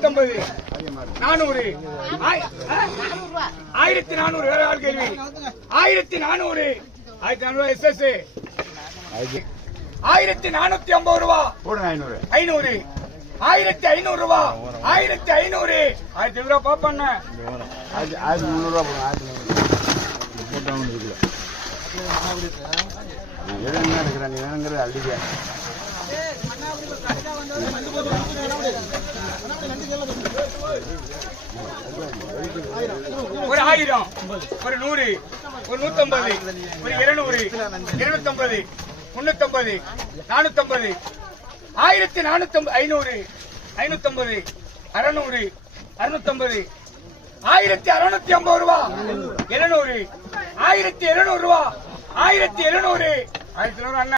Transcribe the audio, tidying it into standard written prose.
850 400 1400 வேற ஆள் கேள்வி 1400 1400 SS 1450 ரூபா போடுங்க 500 1500 ரூபா 1500 1500 ரூபா பாப்பண்ண 1300 ரூபா போடுங்க 1300 இருக்குல்ல என்ன எடுக்கிற நீ வேணுங்கிறது அள்ளிக்க ஒரு 1000 ஒரு 100 ஒரு 150 ஒரு 200 250 350 450 1450 500 550 600 650 1650 ரூபா 700 1700 ரூபா 1700 1700 அண்ணா